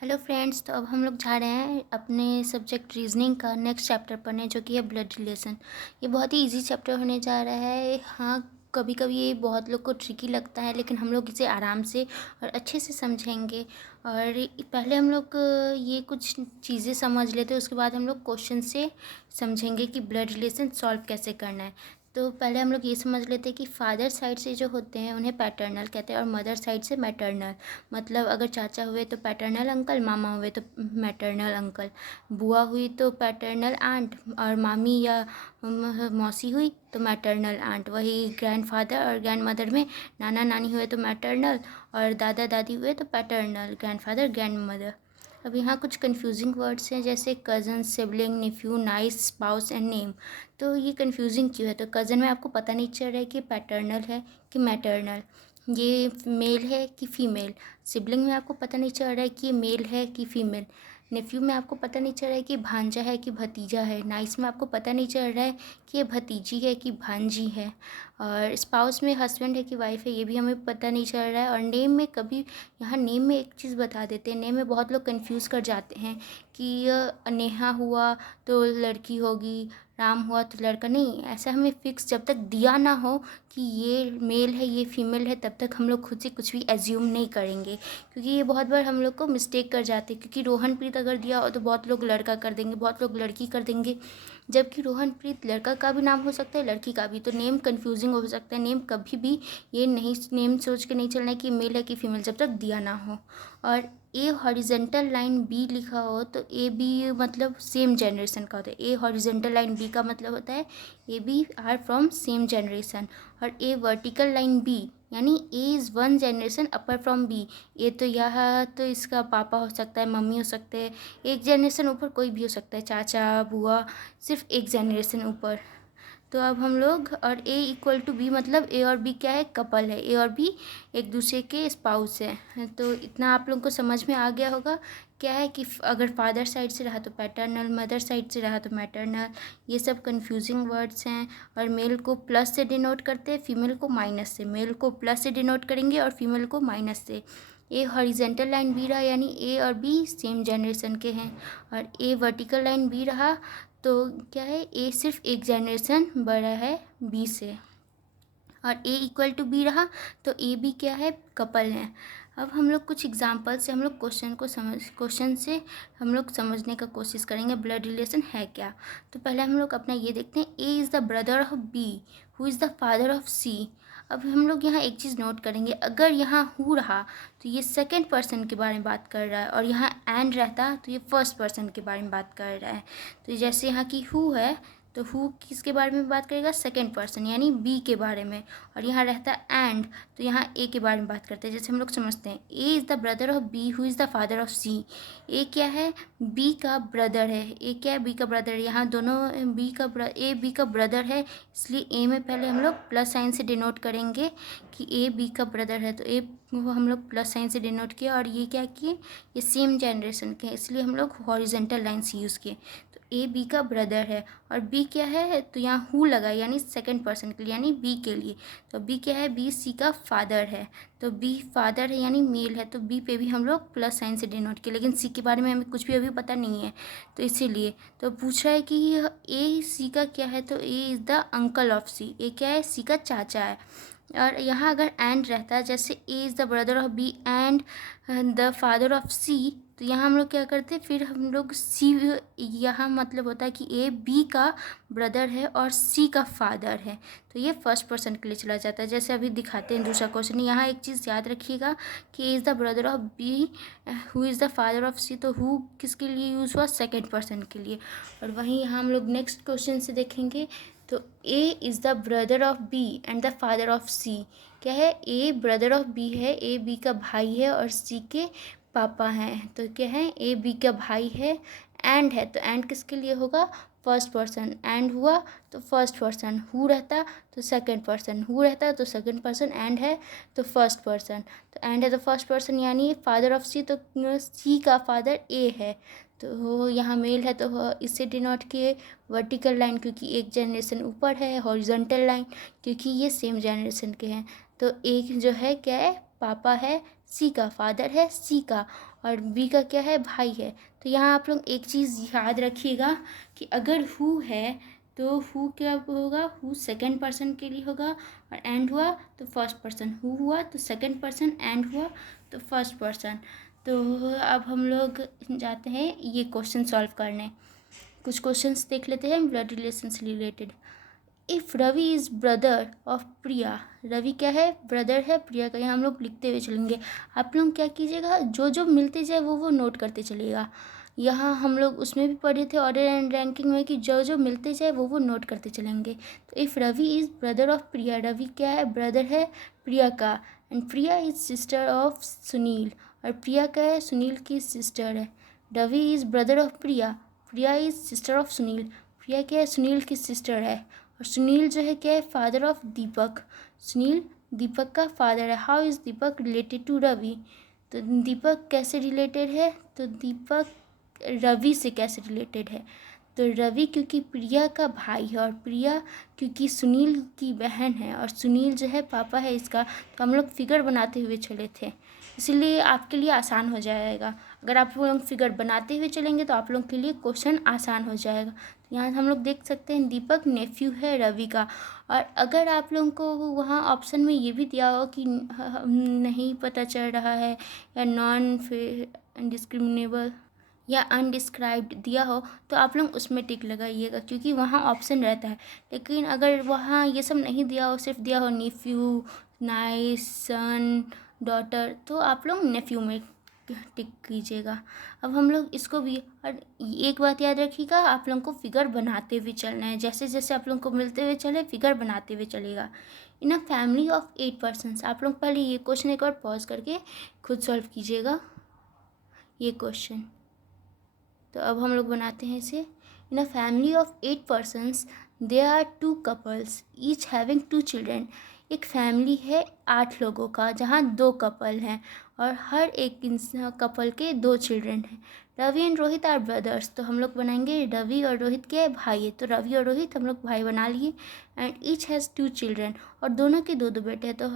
Hello friends, तो अब हम लोग जा रहे हैं अपने सब्जेक्ट रीजनिंग का नेक्स्ट चैप्टर पढ़ने, जो कि है ब्लड रिलेशन। ये बहुत ही इजी चैप्टर होने जा रहा है। हाँ, कभी कभी ये बहुत लोग को ट्रिकी लगता है, लेकिन हम लोग इसे आराम से और अच्छे से समझेंगे। और पहले हम लोग ये कुछ चीज़ें समझ लेते हैं, उसके बाद हम लोग क्वेश्चन से समझेंगे कि ब्लड रिलेशन सॉल्व कैसे करना है। तो पहले हम लोग ये समझ लेते हैं कि फादर साइड से जो होते हैं उन्हें पैटर्नल कहते हैं और मदर साइड से मैटरनल। मतलब अगर चाचा हुए तो पैटर्नल अंकल, मामा हुए तो मैटरनल अंकल, बुआ हुई तो पैटर्नल आंट, और मामी या मौसी हुई तो मैटरनल आंट। वही ग्रैंडफादर और ग्रैंड मदर में नाना नानी हुए तो मैटरनल, और दादा दादी हुए तो पैटर्नल, ग्रैंडफादर ग्रैंड मदर। अब यहाँ कुछ कंफ्यूजिंग वर्ड्स हैं, जैसे cousin, sibling, nephew, niece, spouse and name. तो ये कंफ्यूजिंग क्यों है? तो कज़न में आपको पता नहीं चल रहा है कि पैटर्नल है कि मैटरनल, ये मेल है कि फीमेल। सिबलिंग में आपको पता नहीं चल रहा है कि ये मेल है कि फीमेल। नेफ्यू में आपको पता नहीं चल रहा है कि भांजा है कि भतीजा है। नाइस में आपको पता नहीं चल रहा है कि ये भतीजी है कि भांजी है। और स्पाउस में हस्बैंड है कि वाइफ है, ये भी हमें पता नहीं चल रहा है। और नेम में कभी, यहाँ नेम में एक चीज़ बता देते हैं, नेम में बहुत लोग कंफ्यूज कर जाते हैं कि नेहा हुआ तो लड़की होगी, राम हुआ तो लड़का। नहीं, ऐसा हमें फिक्स जब तक दिया ना हो कि ये मेल है ये फीमेल है, तब तक हम लोग खुद से कुछ भी एज्यूम नहीं करेंगे, क्योंकि ये बहुत बार हम लोग को मिस्टेक कर जाते हैं। क्योंकि रोहनप्रीत अगर दिया हो तो बहुत लोग लड़का कर देंगे, बहुत लोग लड़की कर देंगे, जबकि रोहनप्रीत लड़का का भी नाम हो सकता है, लड़की का भी। तो नेम कंफ्यूजिंग हो सकता है। नेम कभी भी ये नहीं, नेम सोच के नहीं चलना है कि मेल है कि फीमेल, जब तक दिया ना हो। और ए हॉरिजेंटल लाइन बी लिखा हो तो ए बी मतलब सेम जनरेशन का होता है। ए हॉरिजेंटल लाइन बी का मतलब होता है A B are from same generation. और ए वर्टिकल लाइन बी यानी A is one generation upper from B. A तो यह तो इसका पापा हो सकता है, मम्मी हो सकते हैं, एक जनरेशन ऊपर कोई भी हो सकता है, चाचा, बुआ, सिर्फ एक जनरेशन ऊपर। तो अब हम लोग, और ए इक्वल टू बी मतलब ए और बी क्या है? कपल है। ए और बी एक दूसरे के स्पाउस है। तो इतना आप लोगों को समझ में आ गया होगा क्या है कि अगर फादर साइड से रहा तो पैटर्नल, मदर साइड से रहा तो मैटरनल। ये सब कंफ्यूजिंग वर्ड्स हैं। और मेल को प्लस से डिनोट करते हैं, फीमेल को माइनस से। मेल को प्लस से डिनोट करेंगे और फीमेल को माइनस से। ए हॉरिजेंटल लाइन बी रहा यानी ए और बी सेम जनरेशन के हैं। और ए वर्टिकल लाइन बी रहा तो क्या है? ए सिर्फ एक जनरेशन बड़ा है बी से। और ए इक्वल टू बी रहा तो ए बी क्या है? कपल हैं। अब हम लोग कुछ एग्जांपल से हम लोग क्वेश्चन से हम लोग समझने का कोशिश करेंगे ब्लड रिलेशन है क्या। तो पहले हम लोग अपना ये देखते हैं, A is the brother of B who is the father of C. अब हम लोग यहाँ एक चीज़ नोट करेंगे, अगर यहाँ हु रहा तो ये सेकंड पर्सन के बारे में बात कर रहा है, और यहाँ एंड रहता तो ये फर्स्ट पर्सन के बारे में बात कर रहा है। तो जैसे यहाँ की हु है तो हु किसके बारे में बात करेगा? सेकंड पर्सन यानी बी के बारे में। और यहाँ रहता एंड तो यहाँ ए के बारे में बात करते हैं। जैसे हम लोग समझते हैं, A is the brother of B who is the father of C. A क्या है? बी का ब्रदर है। ए क्या है? बी का ब्रदर है। यहाँ दोनों ए बी का ब्रदर है, इसलिए ए में पहले हम लोग प्लस साइन से डिनोट करेंगे कि ए बी का ब्रदर है। तो ए वो हम लोग प्लस साइन से डिनोट किया, और ये क्या किए? ये सेम जनरेशन के, इसलिए हम लोग हॉरिजेंटल लाइन्स यूज़ किए। ए बी का ब्रदर है। और बी क्या है? तो यहाँ हु लगा यानी सेकंड पर्सन के लिए यानी बी के लिए। तो बी क्या है? बी सी का फादर है। तो बी फादर है यानी मेल है, तो बी पे भी हम लोग प्लस साइन से डिनोट किए। लेकिन सी के बारे में हमें कुछ भी अभी पता नहीं है, तो इसीलिए तो पूछ रहा है कि ए सी का क्या है? तो A is the uncle of C. A क्या है? सी का चाचा है। और यहाँ अगर एंड रहता, जैसे A is the brother of B and the father of C, तो यहाँ हम लोग क्या करते? फिर हम लोग सी, यहाँ मतलब होता है कि ए बी का ब्रदर है और सी का फादर है, तो ये फर्स्ट पर्सन के लिए चला जाता है। जैसे अभी दिखाते हैं दूसरा क्वेश्चन। यहाँ एक चीज़ याद रखिएगा कि A is the brother of B who is the father of C, तो हु किसके लिए यूज़ हुआ? सेकेंड पर्सन के लिए। और वहीं यहाँ हम लोग नेक्स्ट क्वेश्चन से देखेंगे, तो A is the brother of B and the father of C. क्या है? ए ब्रदर ऑफ बी है, ए बी का भाई है और सी के पापा हैं। तो क्या है? ए बी का भाई है, एंड है, तो एंड किसके लिए होगा? First person. एंड हुआ तो फर्स्ट पर्सन, हु रहता तो सेकंड पर्सन, हु रहता तो सेकंड पर्सन, एंड है तो फर्स्ट पर्सन। तो एंड है तो फर्स्ट पर्सन यानी फादर ऑफ सी, तो सी का फादर ए है, तो यहाँ मेल है तो इससे डिनोट किए। वर्टिकल लाइन क्योंकि एक जनरेशन ऊपर है, हॉरिजॉन्टल लाइन क्योंकि ये सेम जनरेशन के हैं। तो एक जो है क्या है? पापा है सी का, फादर है सी का, और बी का क्या है, भाई है। तो यहाँ आप लोग एक चीज़ याद रखिएगा कि अगर हु है तो हु क्या होगा, हु सेकंड पर्सन के लिए होगा, और एंड हुआ तो फर्स्ट पर्सन, हु हुआ तो सेकंड पर्सन, एंड हुआ तो फर्स्ट पर्सन। तो अब हम लोग जाते हैं ये क्वेश्चन सॉल्व करने। कुछ क्वेश्चंस देख लेते हैं ब्लड रिलेशन से related. If Ravi is brother of Priya, Ravi क्या है, ब्रदर है प्रिया का। यहाँ हम लोग लिखते हुए चलेंगे। आप लोग क्या कीजिएगा, जो जो मिलते जाए वो नोट करते चलिएगा। यहाँ हम लोग उसमें भी पढ़े थे ऑर्डर एंड रैंकिंग में कि जो जो मिलते जाए वो नोट करते चलेंगे। तो if Ravi is brother of Priya, Ravi क्या है, ब्रदर है प्रिया का, and Priya is sister of Sunil, और प्रिया क्या है, सुनील की सिस्टर है। Ravi is brother of Priya, Priya is sister of Sunil, Priya क्या है, सुनील की सिस्टर है। और सुनील जो है क्या है, फादर ऑफ दीपक, सुनील दीपक का फादर है। How is Deepak related to Ravi, तो दीपक कैसे रिलेटेड है, तो दीपक रवि से कैसे रिलेटेड है, तो रवि क्योंकि प्रिया का भाई है, और प्रिया क्योंकि सुनील की बहन है, और सुनील जो है पापा है इसका। तो हम लोग फिगर बनाते हुए चले थे, इसीलिए आपके लिए आसान हो जाएगा। अगर आप लोग फिगर बनाते हुए चलेंगे तो आप लोग के लिए क्वेश्चन आसान हो जाएगा। तो यहाँ हम लोग देख सकते हैं दीपक नेफ्यू है रवि का। और अगर आप लोगों को वहाँ ऑप्शन में ये भी दिया हो कि नहीं पता चल रहा है, या नॉन डिस्क्रिमिनेबल या अनडिस्क्राइब्ड दिया हो, तो आप लोग उसमें टिक लगाइएगा, क्योंकि वहाँ ऑप्शन रहता है। लेकिन अगर वहाँ ये सब नहीं दिया हो, सिर्फ दिया हो नेफ्यू, नाइस, सन, डॉटर, तो आप लोग नेफ्यू में टिक कीजिएगा। अब हम लोग इसको भी, और एक बात याद रखिएगा, आप लोगों को फिगर बनाते हुए चलना है। जैसे जैसे आप लोगों को मिलते हुए चले, फिगर बनाते हुए चलेगा। इन अ फैमिली ऑफ 8 पर्सन्स, आप लोग पहले ये क्वेश्चन एक बार पॉज करके खुद सॉल्व कीजिएगा ये क्वेश्चन। तो अब हम लोग बनाते हैं इसे। In a family of 8 persons there are 2 couples each having 2 children, एक फैमिली है 8 लोगों का जहाँ 2 कपल हैं, और हर एक कपल के 2 चिल्ड्रेन हैं। Ravi and Rohit are brothers, तो हम लोग बनाएंगे रवि और रोहित के भाई है, तो रवि और रोहित हम लोग भाई बना लिए। एंड ईच हैज़ 2 चिल्ड्रेन, और दोनों के 2 बेटे हैं, तो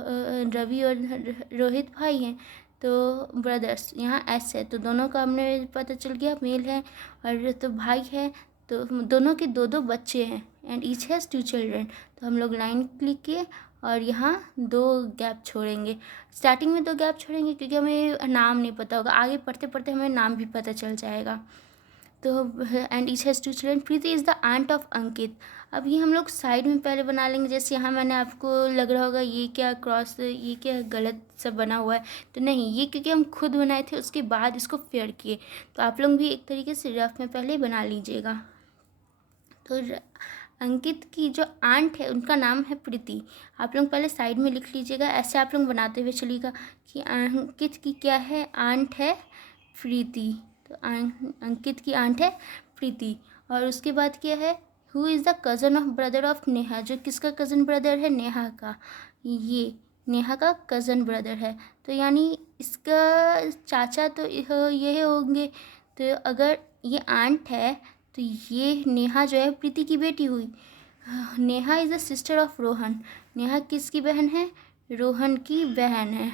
रवि और रोहित भाई हैं, तो ब्रदर्स यहाँ एस है, तो दोनों का हमने पता चल गया मेल है, और तो भाई है, तो दोनों के 2 बच्चे हैं। एंड ईच हैज़ 2 चिल्ड्रेन, तो हम लोग लाइन क्लिक किए और यहाँ 2 गैप छोड़ेंगे। स्टार्टिंग में 2 गैप छोड़ेंगे क्योंकि हमें नाम नहीं पता होगा, आगे पढ़ते पढ़ते हमें नाम भी पता चल जाएगा। तो and each has 2 children, Preeti is the aunt of Ankit. अब ये हम लोग साइड में पहले बना लेंगे। जैसे यहाँ मैंने आपको लग रहा होगा ये क्या क्रॉस, ये क्या गलत सब बना हुआ है, तो नहीं, ये क्योंकि हम खुद बनाए थे उसके बाद इसको फेयर किए। तो आप लोग भी एक तरीके से रफ में पहले बना लीजिएगा। तो अंकित की जो आंट है उनका नाम है प्रीति, आप लोग पहले साइड में लिख लीजिएगा। ऐसे आप लोग बनाते हुए चलिएगा कि अंकित की क्या है, आंट है प्रीति, तो अंकित की आंट है प्रीति। और उसके बाद क्या है, who is the cousin of brother of Neha, जो किसका कज़न ब्रदर है, नेहा का, ये नेहा का कज़न ब्रदर है, तो यानी इसका चाचा तो ये होंगे। तो अगर ये आंट है तो ये नेहा जो है प्रीति की बेटी हुई। Neha is the sister of Rohan, Neha किसकी बहन है, रोहन की बहन है।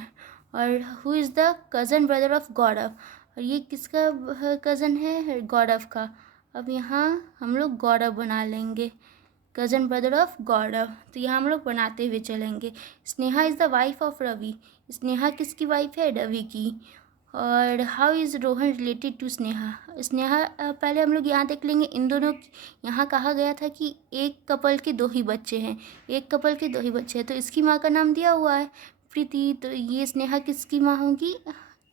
और who is the cousin brother of Gaurav, और ये किसका कज़न है, गौरव का। अब यहाँ हम लोग गौरव बना लेंगे, कज़न ब्रदर ऑफ गौरव, तो यहाँ हम लोग बनाते हुए चलेंगे। Sneha is the wife of Ravi, Sneha किसकी वाइफ है, रवि की। और how is Rohan related to Sneha, Sneha पहले हम लोग यहाँ देख लेंगे। इन दोनों यहाँ कहा गया था कि एक कपल के 2 ही बच्चे हैं, एक कपल के 2 ही बच्चे हैं, तो इसकी माँ का नाम दिया हुआ है प्रीति, तो ये स्नेहा किसकी माँ होगी,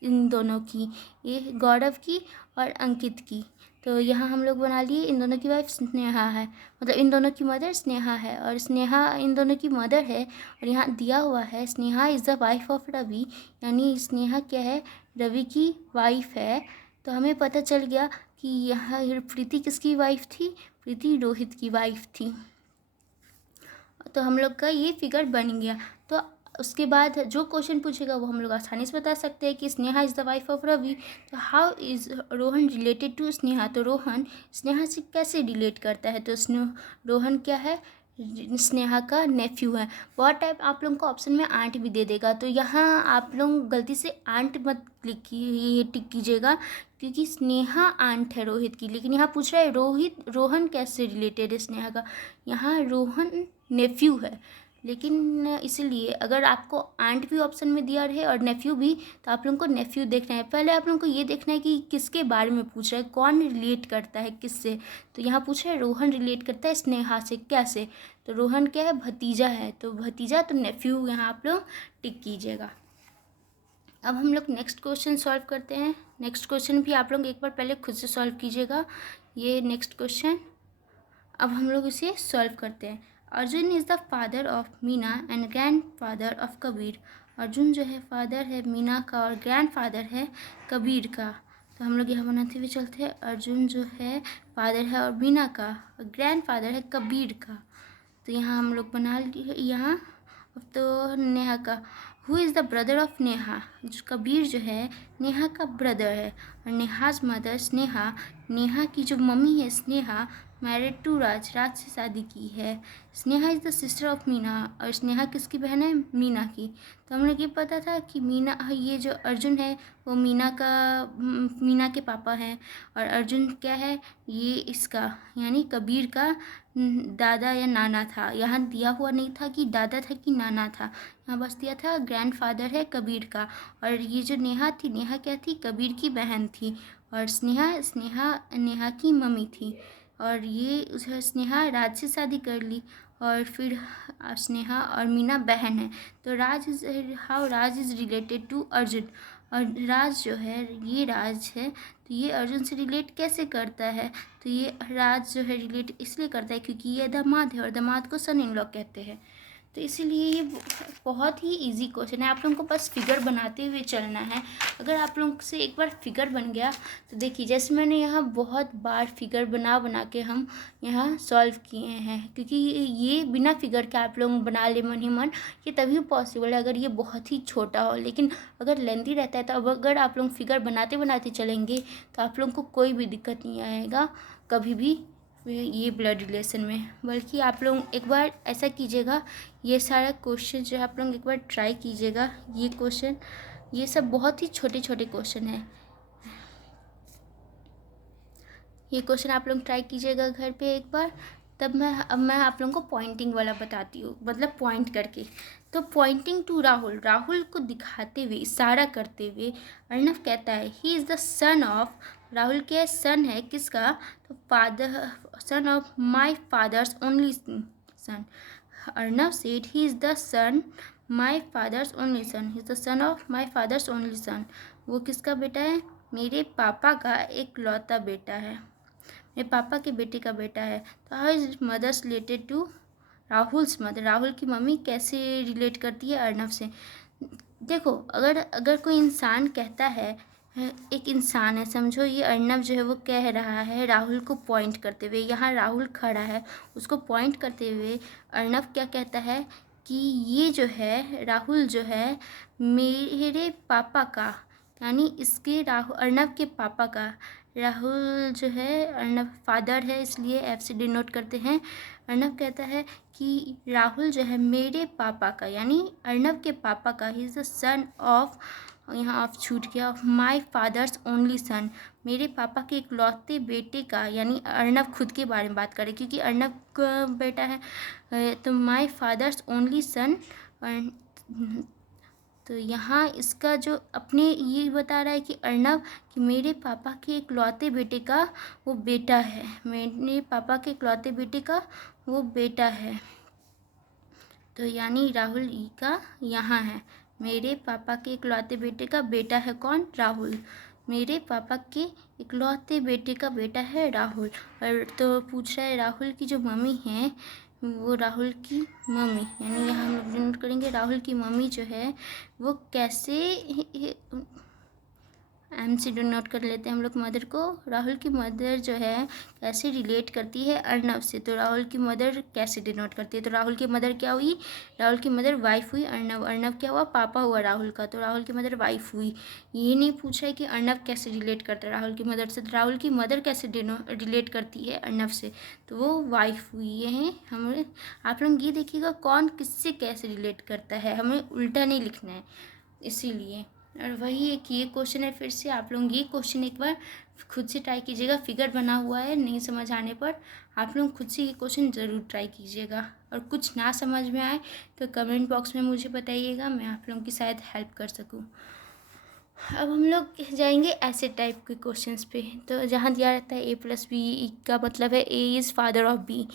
इन दोनों की, ये गौरव की और अंकित की। तो यहाँ हम लोग बना लिए इन दोनों की वाइफ स्नेहा है, मतलब इन दोनों की मदर स्नेहा है, और स्नेहा इन दोनों की मदर है। और यहाँ दिया हुआ है Sneha is the wife of Ravi, यानी स्नेहा क्या है, रवि की वाइफ है। तो हमें पता चल गया कि यहाँ प्रीति किसकी वाइफ थी, प्रीति रोहित की वाइफ थी। तो हम लोग का ये फिगर बन गया। तो उसके बाद जो क्वेश्चन पूछेगा वो हम लोग आसानी से बता सकते हैं कि Sneha is the wife of Ravi, तो how is Rohan related to Sneha, तो रोहन स्नेहा से कैसे रिलेट करता है, तो रोहन क्या है, स्नेहा का नेफ्यू है। बहुत टाइम आप लोगों को ऑप्शन में आंट भी दे देगा, तो यहाँ आप लोग गलती से आंट मत टिक कीजिएगा, क्योंकि स्नेहा आंट है रोहित की। लेकिन यहाँ पूछ रहा है रोहन कैसे रिलेटेड है स्नेहा का, यहाँ रोहन नेफ्यू है। लेकिन इसीलिए अगर आपको आंट भी ऑप्शन में दिया रहे और नेफ्यू भी, तो आप लोगों को नेफ्यू देखना है। पहले आप लोगों को ये देखना है कि किसके बारे में पूछ रहा है, कौन रिलेट करता है किससे। तो यहाँ पूछ रहा है रोहन रिलेट करता है स्नेहा से, कैसे, तो रोहन क्या है, भतीजा है, तो भतीजा, तो नेफ्यू यहाँ आप लोग टिक कीजिएगा। अब हम लोग नेक्स्ट क्वेश्चन सॉल्व करते हैं। नेक्स्ट क्वेश्चन भी आप लोग एक बार पहले खुद से सॉल्व कीजिएगा, ये नेक्स्ट क्वेश्चन। अब हम लोग इसे सॉल्व करते हैं। Arjun is the father of Meena and grand father of Kabir. Arjun जो है फादर है मीना का और ग्रैंड फादर है कबीर का। तो हम लोग यहाँ बनाते हुए चलते हैं, अर्जुन जो है फादर है और मीना का, और ग्रैंड फादर है कबीर का। तो यहाँ हम लोग बना लिए यहाँ। अब तो नेहा का, who is the brother of Neha, जो कबीर जो है नेहा का ब्रदर है, और नेहाज मदर स्नेहा, नेहा की जो मम्मी है स्नेहा, मैरिड टू राज, राज से शादी की है। Sneha is the sister of Meena, और स्नेहा किसकी बहन है, मीना की। तो हम लोग ये पता था कि मीना, ये जो अर्जुन है वो मीना के पापा हैं, और अर्जुन क्या है, ये इसका यानी कबीर का दादा या नाना था। यहाँ दिया हुआ नहीं था कि दादा था कि नाना था, यहाँ बस दिया था ग्रैंड फादर है कबीर का। और ये जो नेहा थी, नेहा क्या थी, कबीर की बहन थी, और स्नेहा नेहा की मम्मी थी। और ये स्नेहा राज से शादी कर ली, और फिर स्नेहा और मीना बहन है। तो राज इज़ रिलेटेड टू अर्जुन, और राज जो है ये राज है, तो ये अर्जुन से रिलेट कैसे करता है, तो ये राज जो है रिलेट इसलिए करता है क्योंकि ये दामाद है, और दामाद को सन इन लॉ कहते हैं। तो इसीलिए ये बहुत ही इजी क्वेश्चन है, आप लोगों को बस फिगर बनाते हुए चलना है। अगर आप लोगों से एक बार फिगर बन गया तो देखिए, जैसे मैंने यहाँ बहुत बार फिगर बना के हम यहाँ सॉल्व किए हैं, क्योंकि ये बिना फिगर के आप लोग बना ले मन ही मन, ये तभी पॉसिबल है अगर ये बहुत ही छोटा हो। लेकिन अगर लेंथी रहता है, तो अब अगर आप लोग फिगर बनाते बनाते चलेंगे तो आप लोगों को कोई भी दिक्कत नहीं आएगा कभी भी ये ब्लड रिलेशन में। बल्कि आप लोग एक बार ऐसा कीजिएगा, ये सारा क्वेश्चन जो है आप लोग एक बार ट्राई कीजिएगा। ये क्वेश्चन, ये सब बहुत ही छोटे छोटे क्वेश्चन है, ये क्वेश्चन आप लोग ट्राई कीजिएगा घर पे एक बार। अब मैं आप लोगों को पॉइंटिंग वाला बताती हूँ, मतलब पॉइंट करके। तो पॉइंटिंग टू राहुल, राहुल को दिखाते हुए, इशारा करते हुए अर्णव कहता है he is the son of, Rahul के सन है किसका, तो father, son of my father's only son. Arnav said he is the son my father's only son, he is the son of my father's only son. वो किसका बेटा है, मेरे पापा का एक लौता बेटा है, मेरे पापा के बेटे का बेटा है। तो how is mother's related to Rahul's mother, Rahul की मम्मी कैसे रिलेट करती है अर्णव से। देखो, अगर कोई इंसान कहता है, एक इंसान है समझो, ये अर्णव जो है वो कह रहा है राहुल को पॉइंट करते हुए, यहाँ राहुल खड़ा है, उसको पॉइंट करते हुए अर्णव क्या कहता है कि ये जो है राहुल जो है मेरे पापा का, यानी इसके अर्णव के पापा का, राहुल जो है अर्णव फादर है इसलिए एफ से डिनोट करते हैं। अर्णव कहता है कि राहुल जो है मेरे पापा का, यानी अर्णव के पापा का, ही इज़ द सन ऑफ, यहाँ ऑफ छूट गया, ऑफ माई फादर्स ओनली सन, मेरे पापा के इकलौते बेटे का, यानी अर्णव खुद के बारे में बात करें क्योंकि अर्णव का बेटा है। तो माई फादर्स ओनली सन, तो यहाँ इसका जो अपने ये बता रहा है कि अर्णव कि मेरे पापा के इकलौते बेटे का वो बेटा है, मेरे पापा के इकलौते बेटे का वो बेटा है। तो यानी राहुल ई का यहाँ है, मेरे पापा के इकलौते बेटे का बेटा है कौन, राहुल, मेरे पापा के इकलौते बेटे का बेटा है राहुल। और तो पूछ रहा है राहुल की जो मम्मी है वो राहुल की मम्मी, यानी यहाँ हम लोग नोट करेंगे राहुल की मम्मी जो है वो कैसे एम से डिनोट कर लेते हैं हम लोग मदर को। राहुल की मदर जो है कैसे रिलेट करती है अर्नव से, तो राहुल की मदर कैसे डिनोट करती है, तो राहुल की मदर क्या हुई, राहुल की मदर वाइफ हुई अर्नव। अर्नव क्या हुआ, पापा हुआ राहुल का, तो राहुल की मदर वाइफ हुई। ये नहीं पूछ रहा है कि अर्नव कैसे रिलेट करता है राहुल की मदर से, तो राहुल की मदर कैसे रिलेट करती है अर्नव से, तो वो वाइफ हुई। ये है हमें, आप लोग ये देखिएगा कौन किससे कैसे रिलेट करता है, हमें उल्टा नहीं लिखना है इसीलिए। और वही एक ये क्वेश्चन है, फिर से आप लोग ये क्वेश्चन एक बार खुद से ट्राई कीजिएगा। फिगर बना हुआ है, नहीं समझ आने पर आप लोग खुद से ये क्वेश्चन ज़रूर ट्राई कीजिएगा। और कुछ ना समझ में आए तो कमेंट बॉक्स में मुझे बताइएगा, मैं आप लोगों की शायद हेल्प कर सकूँ। अब हम लोग जाएंगे ऐसे टाइप के क्वेश्चंस पे, तो जहाँ दिया रहता है ए प्लस बी का मतलब है A is father of B,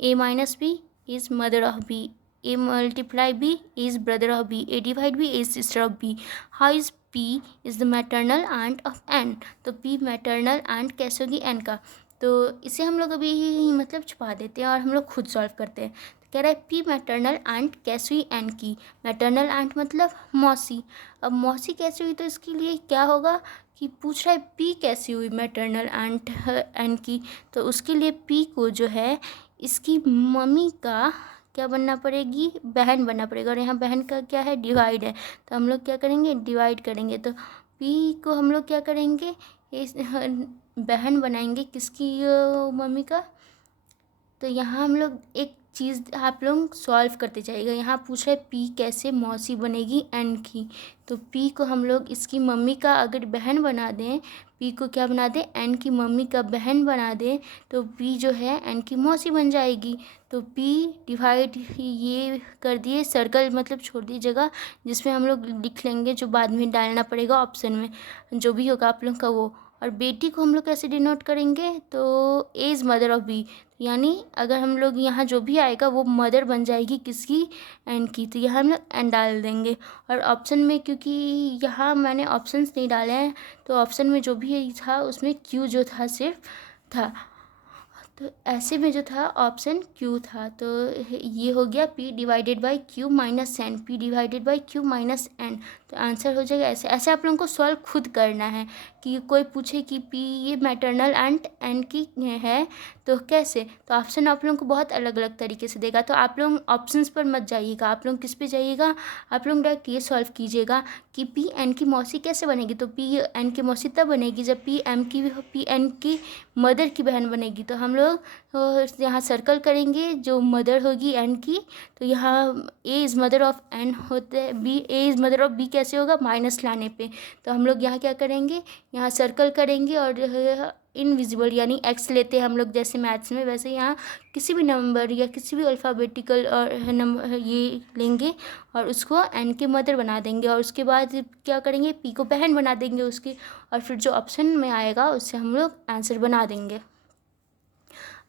A minus B is mother of B, A multiply B is brother of B, A divide B is sister of B, how is P is the maternal aunt of N. तो P maternal aunt कैसे होगी N का, तो इसे हम लोग अभी मतलब छुपा देते हैं और हम लोग खुद सॉल्व करते हैं। कह रहा है पी मैटरनल आंट कैसे हुई एन की, मैटरनल आंट मतलब मौसी। अब मौसी कैसे हुई, तो इसके लिए क्या होगा कि पूछ रहा है पी कैसी हुई मैटरनल आंट एन की, तो उसके लिए पी को जो है इसकी मम्मी का क्या बनना पड़ेगी, बहन बनना पड़ेगा। और यहाँ बहन का क्या है, डिवाइड है, तो हम लोग क्या करेंगे, डिवाइड करेंगे। तो पी को हम लोग क्या करेंगे, इस बहन बनाएंगे किसकी, मम्मी का। तो यहाँ हम लोग एक चीज़ आप लोग सॉल्व करते जाइएगा। यहाँ पूछ रहे पी कैसे मौसी बनेगी एन की, तो पी को हम लोग इसकी मम्मी का अगर बहन बना दें, पी को क्या बना दें, एन की मम्मी का बहन बना दें, तो पी जो है एन की मौसी बन जाएगी। तो पी डिवाइड ये कर दिए, सर्कल मतलब छोड़ दिए जगह जिसमें हम लोग लिख लेंगे, जो बाद में डालना पड़ेगा ऑप्शन में, जो भी होगा आप लोग का वो। और बेटी को हम लोग कैसे डिनोट करेंगे, तो A is mother of B, यानी अगर हम लोग यहाँ जो भी आएगा वो मदर बन जाएगी किसकी, एन की, तो यहाँ हम लोग एन डाल देंगे। और ऑप्शन में क्योंकि यहाँ मैंने ऑप्शंस नहीं डाले हैं, तो ऑप्शन में जो भी था उसमें क्यू जो था सिर्फ था, तो ऐसे में जो था ऑप्शन क्यू था। तो ये हो गया P divided by Q minus N, P divided by Q minus N, तो आंसर हो जाएगा ऐसे। ऐसे आप लोगों को सॉल्व खुद करना है कि कोई पूछे कि पी ये मैटरनल आंट एन की है तो कैसे, तो ऑप्शन आप लोगों को बहुत अलग अलग तरीके से देगा। तो आप लोग ऑप्शंस पर मत जाइएगा, आप लोग किस पे जाइएगा, आप लोग डायरेक्ट ये सॉल्व कीजिएगा कि पी एन की मौसी कैसे बनेगी, तो पी एन की मौसी तब बनेगी जब पी एन की मदर की बहन बनेगी। तो हम लोग यहाँ सर्कल करेंगे जो मदर होगी एन की, तो यहाँ A is mother of N होते हैं, B A is mother of B कैसे होगा, माइनस लाने पे। तो हम लोग यहाँ क्या करेंगे, यहाँ सर्कल करेंगे और इनविजिबल यानी एक्स लेते हैं हम लोग जैसे मैथ्स में, वैसे यहाँ किसी भी नंबर या किसी भी अल्फ़ाबेटिकल और नंबर ये लेंगे और उसको एन के मदर बना देंगे। और उसके बाद क्या करेंगे, पी को बहन बना देंगे उसकी, और फिर जो ऑप्शन में आएगा उससे हम लोग आंसर बना देंगे।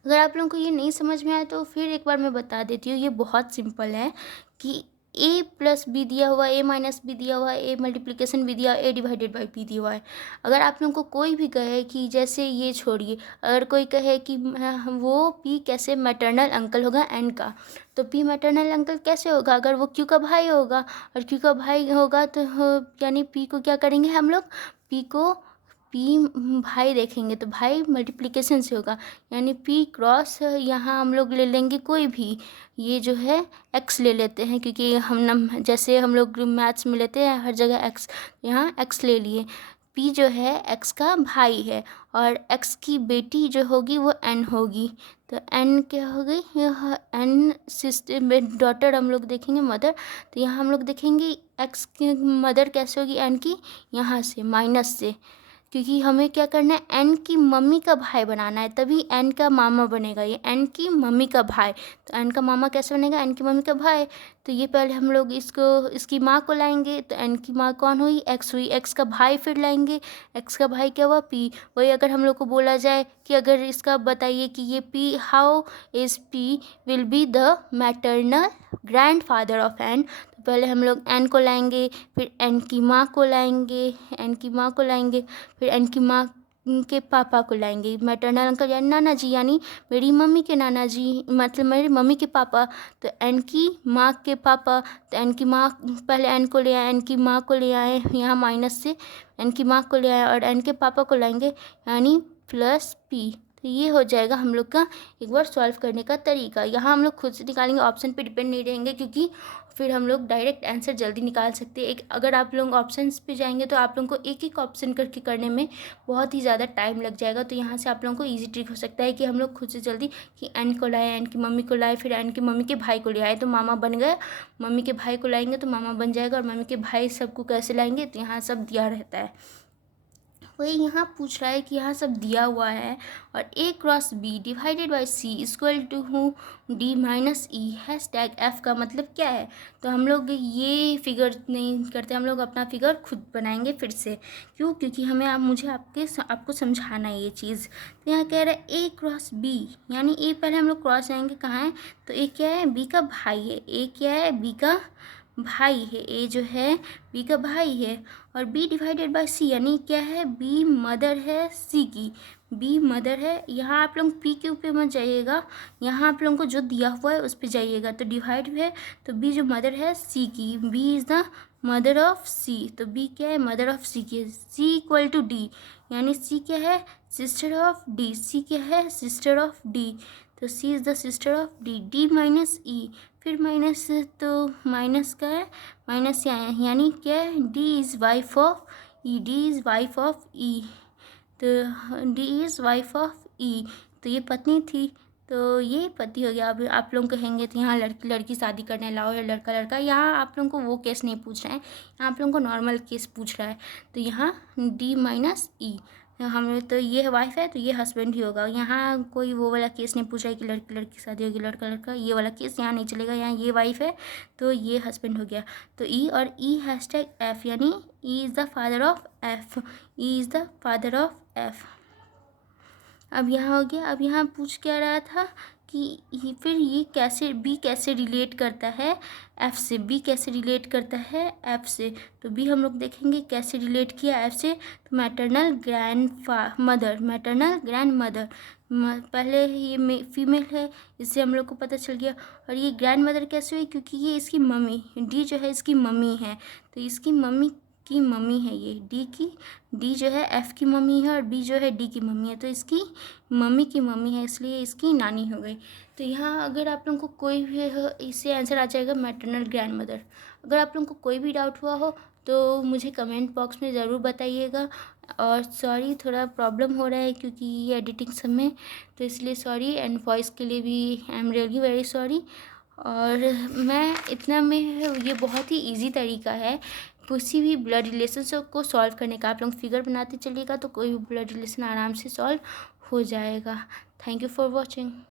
अगर आप लोगों को ये नहीं समझ में आया तो फिर एक बार मैं बता देती हूँ, ये बहुत सिंपल है कि ए प्लस बी दिया हुआ है, ए माइनस बी दिया हुआ है, ए मल्टीप्लिकेशन बी दिया, ए डिवाइडेड बाई बी दिया हुआ है। अगर आप लोगों को कोई भी कहे कि जैसे ये छोड़िए, अगर कोई कहे कि वो पी कैसे मैटरनल अंकल होगा एन का, तो पी मैटरनल अंकल कैसे होगा, अगर वो क्यू का भाई होगा, और क्यू का भाई होगा तो यानी पी को क्या करेंगे हम लोग, पी भाई देखेंगे तो भाई मल्टीप्लिकेशन से होगा, यानी पी क्रॉस यहाँ हम लोग ले लेंगे कोई भी, ये जो है एक्स ले लेते हैं क्योंकि जैसे हम लोग मैथ्स में लेते हैं हर जगह एक्स, यहाँ एक्स ले लिए। पी जो है एक्स का भाई है और एक्स की बेटी जो होगी वो एन होगी, तो एन क्या हो गई, यह एन सिस्टर में डॉटर हम लोग देखेंगे मदर, तो यहाँ हम लोग देखेंगे एक्स की मदर कैसे होगी एन की, यहाँ से माइनस से, क्योंकि हमें क्या करना है, एन की मम्मी का भाई बनाना है, तभी एन का मामा बनेगा। ये एन की मम्मी का भाई, तो एन का मामा कैसे बनेगा, एन की मम्मी का भाई। तो ये पहले हम लोग इसकी माँ को लाएंगे, तो एन की माँ कौन हुई, एक्स हुई, एक्स का भाई फिर लाएंगे, एक्स का भाई क्या हुआ, पी। वही अगर हम लोग को बोला जाए कि अगर इसका बताइए कि ये P, how is P will be the maternal grandfather of N, तो पहले हम लोग एन को लाएंगे, फिर एन की माँ को लाएंगे, एन की माँ को लाएंगे, फिर एन की माँ के पापा को लाएंगे, मैटरनल अंकल यानी नाना जी, यानी मेरी मम्मी के नाना जी, मतलब मेरी मम्मी के पापा। तो एन की माँ के पापा, तो एन की माँ, पहले एन को ले आए, एन की माँ को ले आए, यहाँ माइनस से एन की माँ को ले आए और एन के पापा को लाएंगे, यानी प्लस पी। तो ये हो जाएगा हम लोग का एक बार सॉल्व करने का तरीका। यहाँ हम लोग खुद से निकालेंगे, ऑप्शन पे डिपेंड नहीं रहेंगे, क्योंकि फिर हम लोग डायरेक्ट आंसर जल्दी निकाल सकते हैं। एक अगर आप लोग ऑप्शंस पे जाएंगे तो आप लोगों को एक एक ऑप्शन करके करने में बहुत ही ज़्यादा टाइम लग जाएगा। तो यहाँ से आप लोगों को ईजी ट्रिक हो सकता है कि हम लोग खुद से जल्दी कि एन को लाए, एन की मम्मी को लाए, फिर एन की मम्मी के भाई को ले आए, तो मामा बन गया। मम्मी के भाई को लाएंगे तो मामा बन जाएगा, और मम्मी के भाई सबको कैसे लाएंगे, तो यहाँ सब दिया रहता है। वही यहाँ पूछ रहा है कि यहाँ सब दिया हुआ है और a cross B divided by C equal to D minus E hashtag F का मतलब क्या है। तो हम लोग ये फिगर नहीं करते, हम लोग अपना फिगर खुद बनाएंगे फिर से। क्यों? क्योंकि हमें मुझे आपको समझाना है ये चीज़। तो यहाँ कह रहा है a क्रॉस बी, यानी a पहले हम लोग क्रॉस जाएंगे कहाँ है, तो a क्या है, b का भाई है। a क्या है, b का भाई है, ए जो है बी का भाई है। और बी डिवाइडेड बाय सी, यानी क्या है, बी मदर है सी की, बी मदर है। यहाँ आप लोग पी के ऊपर मत जाइएगा, यहाँ आप लोगों को जो दिया हुआ है उस पर जाइएगा। तो डिवाइड है, तो बी जो मदर है सी की, B is the mother of C, तो बी क्या है, मदर ऑफ सी की। सी इक्वल टू डी, यानी सी क्या है, सिस्टर ऑफ डी, सी क्या है, सिस्टर ऑफ डी। तो C is the sister of D, D minus E, फिर माइनस, तो माइनस का है, माइनस यानी क्या है, D is wife of E, D is wife of E, तो D is wife of E. तो ये पत्नी थी, तो ये पति हो गया। अब आप लोग कहेंगे तो यहाँ लड़की लड़की शादी करने लाओ या लड़का लड़का, यहाँ आप लोगों को वो केस नहीं पूछ रहे हैं, यहाँ आप लोगों को नॉर्मल केस पूछ रहा है। तो यहाँ डी माइनस ई, हमें तो ये वाइफ है तो ये हस्बैंड ही होगा। यहाँ कोई वो वाला केस नहीं पूछ रहा है कि लड़की लड़की की शादी होगी, लड़का लड़का, ये वाला केस यहाँ नहीं चलेगा। यहाँ ये वाइफ है तो ये हस्बैंड हो गया। तो ई और ई हैश टैग एफ, यानी E is the father of F, E is the father of F. अब यहाँ हो गया। अब यहाँ पूछ क्या रहा था कि फिर ये कैसे, बी कैसे रिलेट करता है एफ से, बी कैसे रिलेट करता है एफ से। तो बी हम लोग देखेंगे कैसे रिलेट किया एफ से। तो maternal grand mother, maternal grand mother, पहले ये फीमेल है, इससे हम लोग को पता चल गया। और ये ग्रैंड मदर कैसे हुई, क्योंकि ये इसकी मम्मी, डी जो है इसकी मम्मी है, तो इसकी मम्मी की मम्मी है ये, डी जो है एफ की मम्मी है और बी जो है डी की मम्मी है, तो इसकी मम्मी की मम्मी है, इसलिए इसकी नानी हो गई। तो यहाँ अगर आप लोगों को कोई भी इससे आंसर आ जाएगा मैटरनल ग्रैंड मदर। अगर आप लोगों को कोई भी डाउट हुआ हो तो मुझे कमेंट बॉक्स में ज़रूर बताइएगा। और सॉरी, थोड़ा प्रॉब्लम हो रहा है क्योंकि ये एडिटिंग समय, तो इसलिए सॉरी, एंड वॉइस के लिए भी I am really very sorry. और मैं इतना में, ये बहुत ही इजी तरीका है किसी भी ब्लड रिलेशन को सॉल्व करने का। आप लोग फिगर बनाते चलिएगा तो कोई भी ब्लड रिलेशन आराम से सॉल्व हो जाएगा। Thank you for watching.